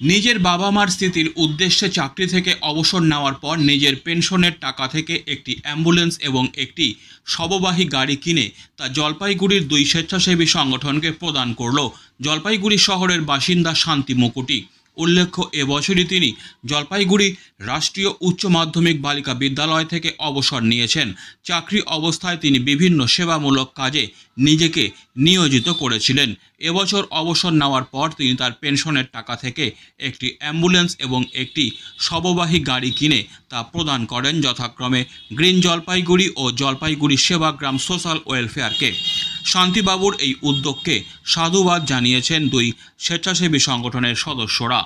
নিজের বাবা মার স্মৃতির উদ্দেশ্যে চাকরি থেকে অবসর নেওয়ার পর নিজের পেনশনের টাকা থেকে একটি অ্যাম্বুলেন্স এবং একটি শববাহী গাড়ি কিনে তা জলপাইগুড়ির দুই স্বেচ্ছাসেবী সংগঠনকে প্রদান করল জলপাইগুড়ি শহরের বাসিন্দা শান্তি মুকুটি। উল্লেখ্য, এবছরই তিনি জলপাইগুড়ি রাষ্ট্রীয় উচ্চ মাধ্যমিক বালিকা বিদ্যালয় থেকে অবসর নিয়েছেন। চাকরি অবস্থায় তিনি বিভিন্ন সেবামূলক কাজে নিজেকে নিয়োজিত করেছিলেন। এবছর অবসর নেওয়ার পর তিনি তার পেনশনের টাকা থেকে একটি অ্যাম্বুলেন্স এবং একটি শববাহী গাড়ি কিনে তা প্রদান করেন যথাক্রমে গ্রিন জলপাইগুড়ি ও জলপাইগুড়ি সেবাগ্রাম সোশ্যাল ওয়েলফেয়ারকে। শান্তিবাবুর এই উদ্যোগকে সাধুবাদ জানিয়েছেন দুই স্বেচ্ছাসেবী সংগঠনের সদস্যরা।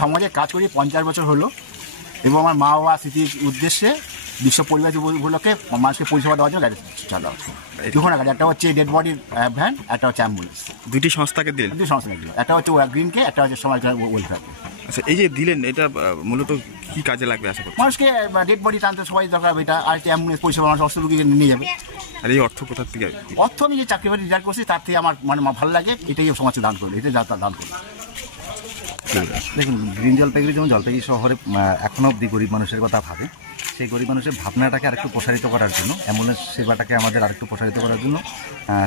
সমাজে কাজ করি 50 বছর হলো এবং আমার মা বাবা স্মৃতির উদ্দেশ্যে বিশ্ব পরিবার উপলক্ষে মানুষকে পরিষেবা দেওয়ার জন্য গাড়ি চালা হচ্ছে। দুখানা গাড়ি, একটা হচ্ছে ডেড বডির ভ্যান, একটা হচ্ছে অ্যাম্বুলেন্স। দুটি সংস্থাকে দিলেন? দুটি সংস্থাকে দিলেন, একটা হচ্ছে গ্রিনকে, একটা হচ্ছে সমাজ ওয়েলফেয়ারকে। আচ্ছা, এই যে দিলেন এটা মূলত কি কাজে লাগবে আশা করি? মানুষকে ডেড বডি টানতে সবাই দরকার, এটা আর একটা অ্যাম্বুলেন্স পরিষেবা মানুষ অস্ত্র রুগীকে নিয়ে যাবে। আর এই অর্থ কোথা থেকে? অর্থ আমি যে চাকরি বাড়ি রিজার্ভ করছি তার থেকে আমার মানে ভালো লাগে, এটাই সমাজকে দান করলো, এটাই দান করলো। দেখুন, গ্রিন জলপাইগুড়ি যেমন জলপাইগুড়ি শহরে এখনও অবধি গরিব মানুষের কথা ভাবে, সেই গরিব মানুষের ভাবনাটাকে আরেকটু প্রসারিত করার জন্য, অ্যাম্বুলেন্স সেবাটাকে আমাদের আরেকটু প্রসারিত করার জন্য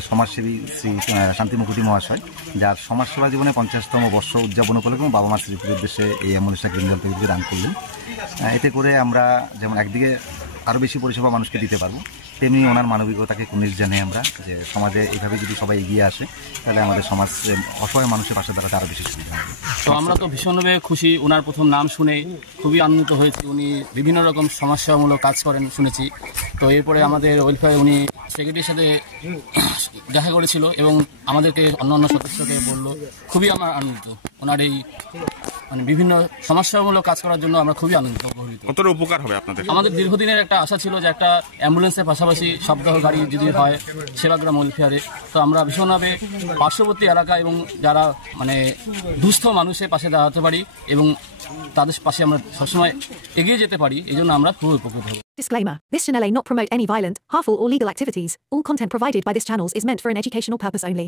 সমাজসেবী শ্রী শান্তি মুকুটি মহাশয়, যার সমাজসেবা জীবনে 50তম বর্ষ উদযাপন উপলক্ষে বাবা মার স্মৃতির উদ্দেশ্যে এই অ্যাম্বুলেন্সটা গ্রিন জলপাইগুড়িকে দান করলেন। এতে করে আমরা যেমন একদিকে আরও বেশি পরিষেবা মানুষকে দিতে পারবো, তেমনি ওনার মানবিকতাকে কুর্নিশ জানাই আমরা, যে সমাজে এইভাবে যদি সবাই এগিয়ে আসে তাহলে আমাদের সমাজ অসহায় মানুষের পাশে দাঁড়াতে আরও বেশি সুবিধা হবে। তো আমরা তো ভীষণভাবে খুশি, ওনার প্রথম নাম শুনে খুবই আনন্দিত হয়েছি। উনি বিভিন্ন রকম সমাজসেবামূলক কাজ করেন শুনেছি। তো এরপরে আমাদের ওয়েলফেয়ার উনি সেক্রেটারির সাথে দেখা করেছিল এবং আমাদেরকে অন্যান্য সদস্যকে বলল। খুবই আমার আনন্দিত ওনার এই মানে বিভিন্ন সমাজসেবামূলক কাজ করার জন্য আমরা খুবই আনন্দিত। কতটা উপকার হবে আপনাদের? আমাদের দীর্ঘদিনের একটা আশা ছিল যে একটা অ্যাম্বুলেন্সের পাশাপাশি শবদাহ গাড়ি যদি হয় সেবাগ্রাম ওয়েলফেয়ারে, তো আমরা ভীষণভাবে পার্শ্ববর্তী এলাকা এবং যারা মানে দুস্থ মানুষের পাশে দাঁড়াতে পারি এবং তাদের পাশে আমরা সবসময় এগিয়ে যেতে পারি, এই জন্য আমরা খুবই উপকৃত হব। Disclaimer. This channel may not promote any violent, harmful or legal activities. All content provided by this channel is meant for an educational purpose only.